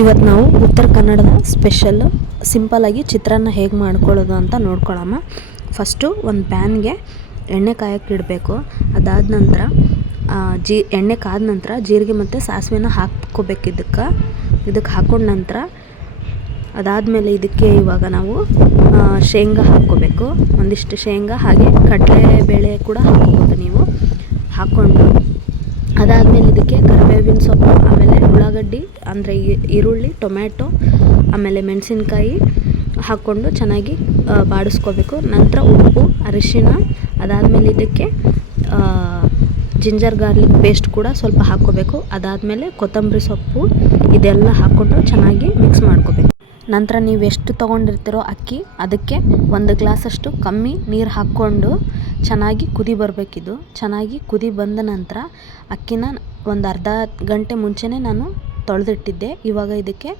ಇವತ್ತು ನಾವು ಉತ್ತರ ಕನ್ನಡದ ಸ್ಪೆಷಲ್ ಸಿಂಪಲ್ಲಾಗಿ ಚಿತ್ರಾನ್ನ ಹೇಗೆ ಮಾಡ್ಕೊಳ್ಳೋದು ಅಂತ ನೋಡ್ಕೊಳ್ಳೋಣ. ಫಸ್ಟು ಒಂದು ಪ್ಯಾನ್ಗೆ ಎಣ್ಣೆ ಕಾಯಕ್ಕೆ ಇಡಬೇಕು. ಅದಾದ ನಂತರ ಎಣ್ಣೆ ಕಾದ ನಂತರ ಜೀರಿಗೆ ಮತ್ತು ಸಾಸಿವೆನ ಹಾಕ್ಕೋಬೇಕು. ಇದಕ್ಕೆ ಹಾಕೊಂಡ ನಂತರ ಅದಾದಮೇಲೆ ಇದಕ್ಕೆ ಇವಾಗ ನಾವು ಶೇಂಗಾ ಹಾಕ್ಕೋಬೇಕು. ಒಂದಿಷ್ಟು ಶೇಂಗಾ ಹಾಗೆ ಕಡಲೆಬೇಳೆ ಕೂಡ ಹಾಕ್ಕೋಬೋದು ನೀವು. ಹಾಕ್ಕೊಂಡು ಅದಾದಮೇಲೆ ಇದಕ್ಕೆ ಕರಿಬೇವಿನ ಸೊಪ್ಪು, ಆಮೇಲೆ ಉಳ್ಳಾಗಡ್ಡಿ ಅಂದರೆ ಈರುಳ್ಳಿ, ಟೊಮ್ಯಾಟೊ, ಆಮೇಲೆ ಮೆಣಸಿನ್ಕಾಯಿ ಹಾಕ್ಕೊಂಡು ಚೆನ್ನಾಗಿ ಬಾಡಿಸ್ಕೋಬೇಕು. ನಂತರ ಉಪ್ಪು, ಅರಿಶಿಣ, ಅದಾದಮೇಲೆ ಇದಕ್ಕೆ ಜಿಂಜರ್ ಗಾರ್ಲಿಕ್ ಪೇಸ್ಟ್ ಕೂಡ ಸ್ವಲ್ಪ ಹಾಕ್ಕೋಬೇಕು. ಅದಾದಮೇಲೆ ಕೊತ್ತಂಬರಿ ಸೊಪ್ಪು ಇದೆಲ್ಲ ಹಾಕ್ಕೊಂಡು ಚೆನ್ನಾಗಿ ಮಿಕ್ಸ್ ಮಾಡ್ಕೋಬೇಕು. ನಂತರ ನೀವು ಎಷ್ಟು ತೊಗೊಂಡಿರ್ತೀರೋ ಅಕ್ಕಿ, ಅದಕ್ಕೆ 1 ಗ್ಲಾಸಷ್ಟು ಕಮ್ಮಿ ನೀರು ಹಾಕ್ಕೊಂಡು ಚೆನ್ನಾಗಿ ಕುದಿ ಬರಬೇಕಿದು. ಚೆನ್ನಾಗಿ ಕುದಿ ಬಂದ ನಂತರ ಅಕ್ಕಿನ ಒಂದು ಅರ್ಧ ಗಂಟೆ ಮುಂಚೆನೇ ನಾನು ತೊಳೆದಿಟ್ಟಿದ್ದೆ. ಇವಾಗ ಇದಕ್ಕೆ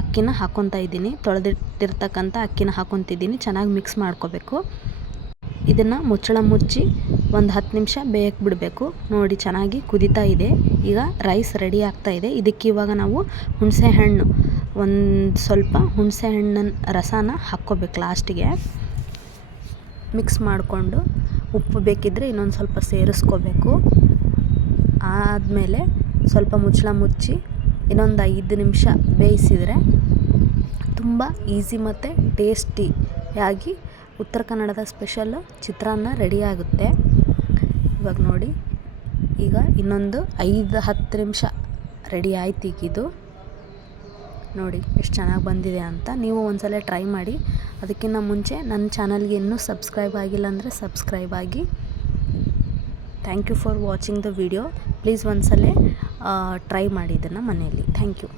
ಅಕ್ಕಿನ ಹಾಕ್ಕೊತಾ ಇದ್ದೀನಿ. ತೊಳೆದಿಟ್ಟಿರ್ತಕ್ಕಂಥ ಅಕ್ಕಿನ ಹಾಕ್ಕೊತಿದ್ದೀನಿ. ಚೆನ್ನಾಗಿ ಮಿಕ್ಸ್ ಮಾಡ್ಕೋಬೇಕು. ಇದನ್ನು ಮುಚ್ಚಳ ಮುಚ್ಚಿ ಒಂದು 10 ನಿಮಿಷ ಬೇಯಕ್ಕೆ ಬಿಡಬೇಕು. ನೋಡಿ ಚೆನ್ನಾಗಿ ಕುದೀತಾ ಇದೆ. ಈಗ ರೈಸ್ ರೆಡಿ ಆಗ್ತಾ ಇದೆ. ಇದಕ್ಕೆ ಇವಾಗ ನಾವು ಹುಣಸೆಹಣ್ಣು, ಒಂದು ಸ್ವಲ್ಪ ಹುಣಸೆಹಣ್ಣಿನ ರಸನ ಹಾಕ್ಕೋಬೇಕು ಲಾಸ್ಟಿಗೆ. ಮಿಕ್ಸ್ ಮಾಡಿಕೊಂಡು ಉಪ್ಪು ಬೇಕಿದ್ದರೆ ಇನ್ನೊಂದು ಸ್ವಲ್ಪ ಸೇರಿಸ್ಕೋಬೇಕು. ಆದಮೇಲೆ ಸ್ವಲ್ಪ ಮುಚ್ಚಳ ಮುಚ್ಚಿ ಇನ್ನೊಂದು 5 ನಿಮಿಷ ಬೇಯಿಸಿದರೆ ತುಂಬ ಈಸಿ ಮತ್ತು ಟೇಸ್ಟಿಯಾಗಿ ಉತ್ತರ ಕನ್ನಡದ ಸ್ಪೆಷಲ್ ಚಿತ್ರಾನ್ನ ರೆಡಿ ಆಗುತ್ತೆ. ಇವಾಗ ನೋಡಿ, ಈಗ ಇನ್ನೊಂದು 5-10 ನಿಮಿಷ ರೆಡಿ ಆಯ್ತು. ಈಗಿದು ನೋಡಿ ಎಷ್ಟು ಚೆನ್ನಾಗಿ ಬಂದಿದೆ ಅಂತ. ನೀವು ಒಂದ್ಸಲ ಟ್ರೈ ಮಾಡಿ. ಅದಕ್ಕಿಂತ ಮುಂಚೆ ನನ್ನ ಚಾನಲ್ಗೆ ಇನ್ನೂ ಸಬ್ಸ್ಕ್ರೈಬ್ ಆಗಿಲ್ಲ ಅಂದರೆ ಸಬ್ಸ್ಕ್ರೈಬ್ ಆಗಿ. Thank you for watching the video. Please ಒಂದ್ಸಲ ಟ್ರೈ ಮಾಡಿ ಇದನ್ನು ಮನೆಯಲ್ಲಿ. Thank you.